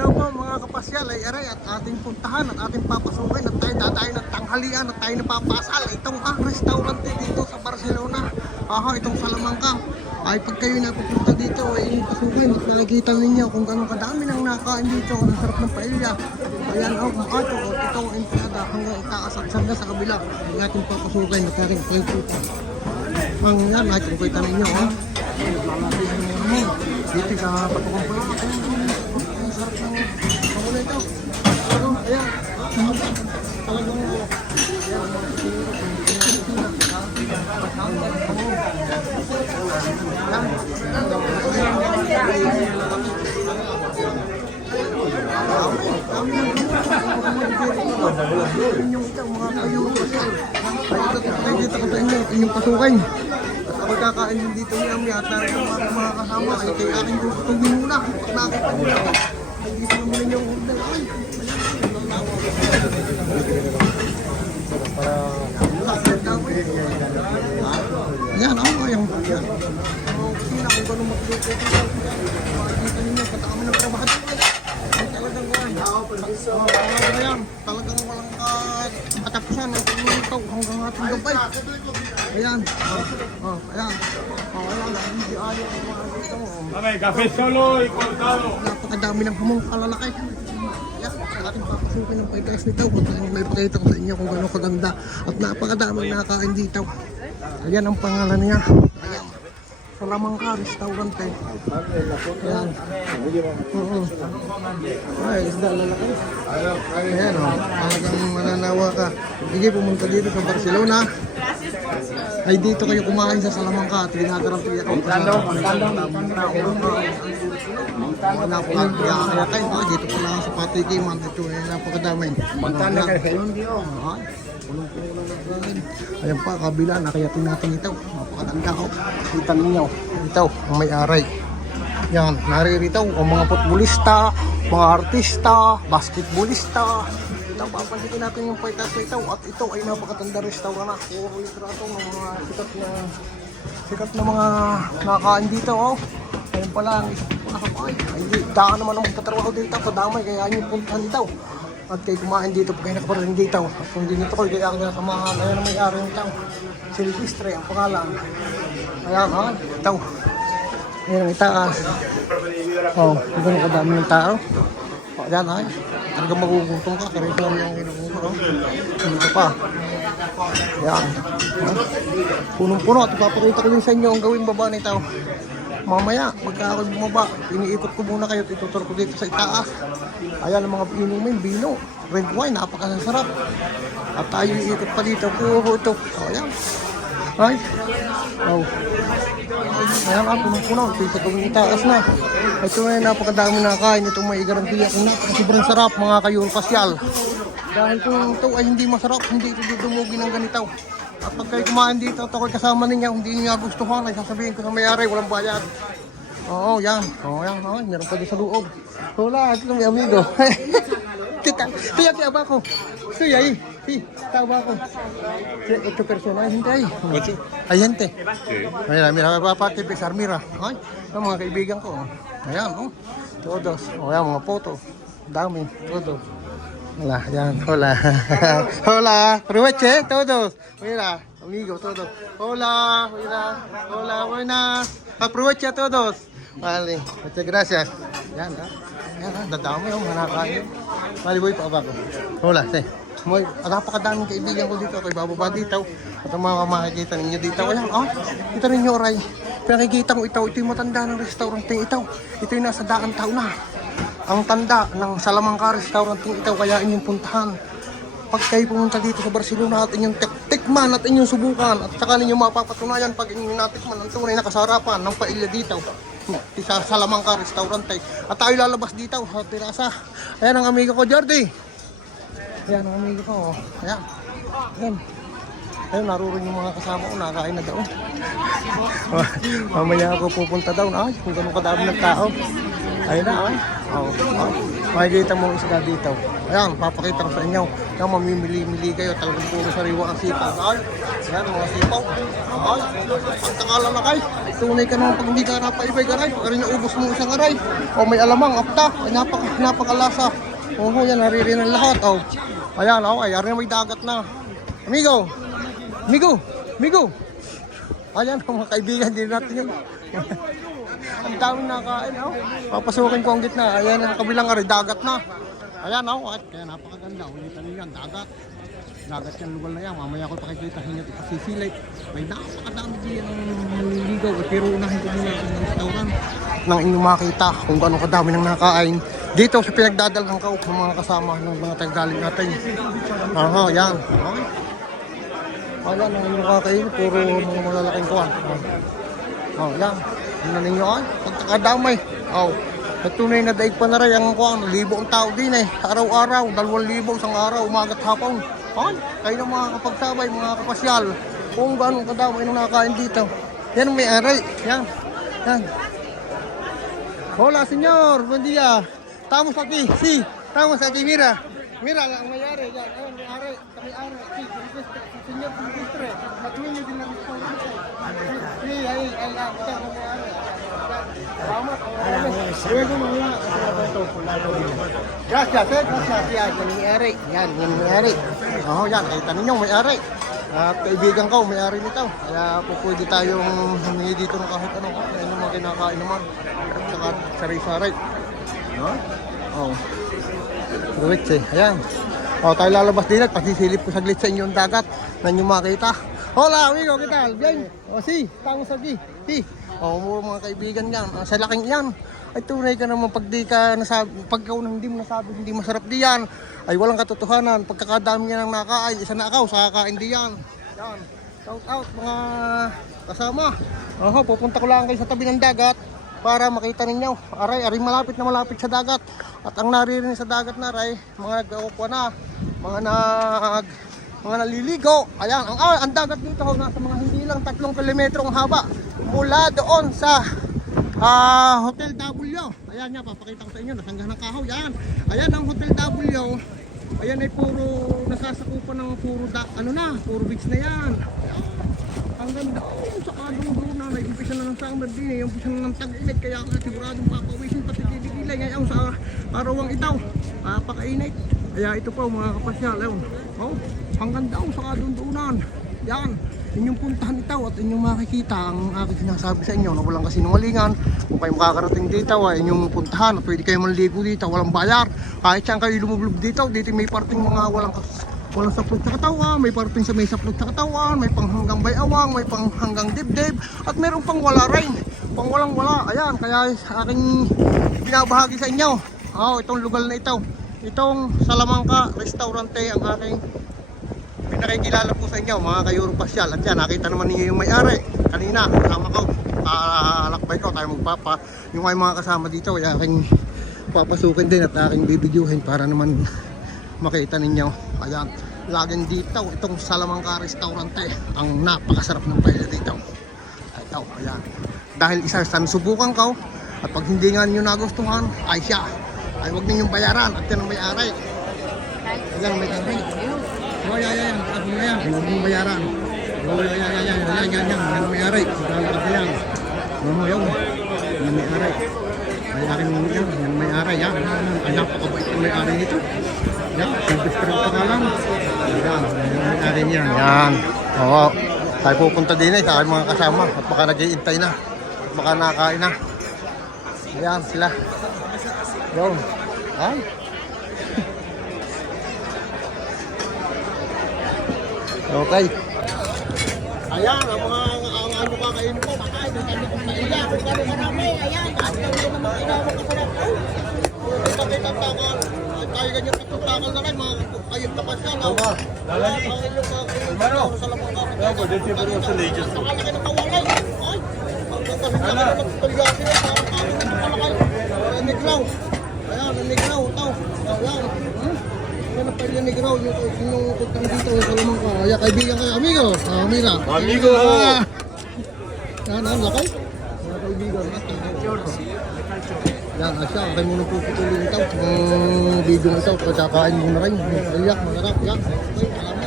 Hello po mga kapasyal. Ay aray at ating puntahan at ating papasukin at tayo dadayo ng tanghalian at tayo napapasal. Itong ah, restaurant dito sa Barcelona. Aha itong Salamanca. Ay pag kayo napupunta dito ay pasukin at nakikita ninyo kung gano'ng kadami nang nakain dito ang sarap ng paella. Ayan oh kung ato oh, ito ang entrada hanggang itaas at hanggang sa kabila. Ay ating papasukin at ating pagpupunta ang yan ay kung kita ninyo oh. Dito sa patukong nakikita ko sa inyo, inyong pasukan. At ako kakain dito niya, may at narito mga kasama, ay kay aking tutugin muna. Pag nakita nyo ako, Ayan, ako yung yan. Ang kusina kung gano'ng magluto dito. Makikita ninyo, katami ng trabaho. Talagang kuhan. Oh, walang ka- katapusan ng pagluluto hanggang ating gabay. Ayan. Oh, oh, ayan. Oh, ayan. Hindi ayaw ang mga dito. Dame, café solo y cortado. Napakadami ng hamong kalalaki. Ayan, ating papasukin ng pagkakas nito. Kung may pakita ko sa inyo kung gano'ng kaganda. At napakadaming nakakain dito. Ayan ang pangalan niya. Ayan. Salamangka Restaurant eh. Ayan. Oo. Ay, isda lalaki. Ayan o. Talagang mananawa ka. Sige, pumunta dito sa Barcelona. Ay dito kayo kumain sa Salamangka at ginagarampi ako. Magkano? Magkano? Napakakaya kayo. Ah, dito pala sa Patikiman. Dito ay napakadami. Magkano kayo sa yun? Punong-puno ng hangin. Ayan pa, kabila, nakayatin natin Napakaganda ko. Kita ninyo. Ito, ang may-aray. Yan, naririto ang mga futbolista, mga artista, basketballista. Ito, papansin natin yung paitas ito. At ito ay napakatanda restaurant na. Puro litrato ng mga sikat na sikat na mga nakakain dito. Oh. Ayun pala, nakapay. Ay, daan naman ang katrabaho dito sa damay. Kaya yung puntahan dito. At kayo kumain dito pag kayo nakaparating dito. At kung hindi nito ko, kaya ako nasamahan. Ayan ang may-ari nito. Si Registre, ang pangalan. Ha? Ito. Ayan ang itaas. Oh, ganun kadami ng tao. Oh, yan ay. Talagang magugutom ka. Ito lang yung ginugutom. Oh. Dito pa. Yan. Punong-puno. At ipapakita ko din sa inyo ang gawing baba nito. Mamaya, magka ako bumaba, iniikot ko muna kayo itutur ko dito sa itaas. Ayan ang mga inumin, bino, red wine, napakasarap. At tayo iikot pa dito, puro ito. Oh, ayan. Ay. Oh. Ayan ang punong-puno. Ito sa gawing itaas na. Ito ay napakadami na kain. Itong may garantiya kung napaka sobrang sarap mga kayong pasyal. Dahil kung ito ay hindi masarap, hindi ito dudumugi ng ganito. At pag kayo kumain dito at ako'y kasama ninyo, hindi niya gustuhan, ay sasabihin ko sa may-ari, walang bayad. Oo, yan. Oo, yan. Oo, meron pa din sa loob. Hola, ito may amigo. Kita, tiyak tiyak ba ko? Tuya eh. Si, tawa ko. Si, ito persona, hindi ay. Ocho. Ay, gente. Mira, mira, papati, Pixar, mira. Ay, ang mga kaibigan ko. oh. Ayan, oh. Todos. O, ayan, mga photo. Dami, todo. Hola, yan, hola. hola, aproveche, todos. Mira, amigo, todos. Hola, mira, hola, buenas. Aproveche a todos. Vale, muchas gracias. Yan, ha. Yan, ha. Dadami, oh, mga nakain. Vale, boy, pa ba ko? Hola, say. Ah, napakadaming kaibigan ko dito. Kay bababa dito. At ang mga makikita ninyo dito. Ayan, oh, kita ninyo, Ray. Pinakikita ko ito. Ito yung matanda ng restaurant ito. Ito yung nasa daan taon na. Ang tanda ng Salamangka restaurant ito. Kaya inyong puntahan. Pag kayo pumunta dito sa Barcelona at inyong tik tikman at inyong subukan at saka ninyo mapapatunayan pag inyong natikman ang tunay na kasarapan ng paella dito sa Salamangka restaurant at tayo lalabas dito sa terasa ayan ang amigo ko Jordi Ayan ang amigo ko. oh. Ayan. Ayan. Ayun, naroon yung mga kasama ko. Nakakain na daw. Mamaya ako pupunta daw. Ay, kung ganun kadami ng tao. Ayun na, ay. Oh, oh. makikita mo isda dito. Ayan, papakita ko sa inyo. Yan, mamimili-mili kayo. Talagang puro sariwa ang sipaw. Ayan, ayan mga sipaw. Ayan, pagtakala na kayo. Tunay ka naman pag hindi ka napaibay ka rin. Pag rin naubos mo isang aray. O may alamang, apta. Ay, napaka, napakalasa. Oo, yan, naririnig lahat. Oh. Ayan, oh, ay, arin may dagat na. Amigo! Amigo! Amigo! Ayan, mga kaibigan din natin yun. Ang daming nakain, oh. Papasukin ko ang gitna. Ayan, ang kabilang aray, dagat na. Ayan, oh. At kaya napakaganda. Ulitan nyo yan, dagat. Dagat yung lugar na yan. Mamaya ko pakikita sa inyo. Pasisilip. May napakadami diyan ang. Eh, Pero unahin ko muna ang restaurant. Nang inyong makita kung gaano kadami ng nakain. Dito sa pinagdadalhan ko ng mga kasama ng mga tagagaling natin. Aha, yan. Okay. Ayan, ang inyong kakain. Puro mga malalaking kuwan. Oh, oh yan. Tingnan ninyo ay. Pagkakadamay. Oh. At tunay na daig pa na rin ang kuwan. Libo ang tao din eh. Araw-araw. Dalawang libo isang araw. Umagat hapon. Ay, kayo ng mga kapagsabay, mga kapasyal. Kung gaano kadamay nung nakakain dito. Yan ang may-ari. Yan. Yan. Hola, senyor. Buen día. Estamos aquí. Sí, estamos aquí. Mira. Mira, la may-ari. Yan. Ayun, may-ari. Sa may-ari. Sí, Silvestre. Si senyor Silvestre. At dueño din ng restaurante. Sí, ahí, ahí. Ah, ito ang may-ari. Salamat. Luego mamaya. Gracias, eh. Gracias. Yan, yan may-ari. Yan, yan may-ari. Oo, yan. Kita ninyo, may-ari. At kaibigan ko, may-ari nito. Kaya po pwede tayong humingi dito ng kahit ano. Yung mga kinakain naman. At saka saray-saray. No? Oo. Ruwit eh. Ayan. O, tayo lalabas din at pasisilip ko saglit sa inyong dagat na inyo makita. Hola, amigo, ¿qué tal? Bien? O, sí, estamos aquí. Sí. O, mga kaibigan yan. Ah, Sa laking yan. Ay, tunay ka naman pag di ka nasabi, pag nang hindi mo nasabi, hindi masarap di yan. Ay, walang katotohanan. Pagkakadami niya ng nakain, isa na ako, sa kakain di yan. Yan. Shout out mga kasama. Oho, pupunta ko lang kayo sa tabi ng dagat para makita ninyo. Aray, aray malapit na malapit sa dagat. At ang naririnig sa dagat na aray, mga nagkakupwa na, mga nag mga naliligo. Ayan, ang, ah, ang dagat dito ho, nasa mga hindi lang tatlong kilometro ang haba mula doon sa ah, Hotel W. Ayan nga, papakita ko sa inyo, nasanggahan ng kahoy. Ayan, ayan ang Hotel W. Ayan ay puro nasasakupan ng puro da, ano na, puro beach na yan. Ang ganda. Oh, sa kadong doon na, may umpisa na ng summer din eh. Umpisa na ng tag-init. Kaya nga siguradong papawisin pati kilikilay. Ngayon sa arawang itaw. Papakainit. Kaya ito po mga kapasyal. Ayun. Oh, ang ganda oh, sa kadong doonan. Yan. Inyong puntahan ito at inyong makikita ang aking sinasabi sa inyo na walang kasinungalingan. Kung kayo makakarating dito, ay inyong puntahan at pwede kayo manligo dito, walang bayar. Kahit saan kayo lumublog dito, dito may parting mga walang walang saplot sa katawan, may parting sa may saplot sa katawan, may pang hanggang bayawang, may pang hanggang dibdib, at meron pang wala rin. Pang walang wala. Ayan, kaya sa aking binabahagi sa inyo. Oh, itong lugar na ito. Itong Salamangka Restaurante ang aking pinakikilala po sa inyo, mga kayuro pasyal. At yan, nakita naman ninyo yung may-ari. Kanina, kasama ko, alakbay ko, tayo magpapa. Yung ay mga kasama dito, ay aking papasukin din at aking bibidyuhin para naman makita ninyo. Ayan, laging dito, itong Salamangka Restaurante, ang napakasarap ng paella dito. Ito, ayan. Dahil isa sa subukan ko, at pag hindi nga ninyo nagustuhan, ay siya. Ay huwag ninyong bayaran at yan ang may-ari. Ayan may-ari. Oh, yan, yan, yan. Ako na yan. Huwag mong bayaran. Oh, yan, yan, yan, yan, yan, yan, yan. Yan ang may-ari. Sigala ka yan. Oh, yan. Yan ang may-ari. Ay, akin mo yan. Yan ang may-ari. Yan. Ay, napakabait ang may-ari nito. Yan. Silvestre ang pangalan. Yan. Yan ang may-ari niyan. Yan. Oo. Tayo pupunta din eh sa aking mga kasama. At baka nag-iintay na. Baka nakain na. Ayan sila. Yun. Ay. Okay. Ayan, ang mga ang ano ka kayo ko, makain, ang kanya kong maiya, kung gano'n marami, ayan, ang mga mga inawag ko pala, oh, ito kayo tatakal, at tayo ganyan tatakal na kayo, mga kayong tapasya, no? Lalali. Mano? Sa lamang ka. Ako, dito yung puro sa legion. Sa kanya kayo nakawalay, ay, ang kasi sa kanya magpaligasi na, parang parang nakalakay, parang nigraw, ayan, nigraw, ito, ayan, ang Graw, yung, yung puntang dito sa lamang ka. Kaya kaibigan kayo, amigo. Ah, amiga. Amigo. Ah. Yan, yan, lakay. Mga kaibigan. Yan, asya, akin muna puputulin ito. Ang video ito, pagkakain muna rin. Iyak, masarap, yan. Okay, salamat.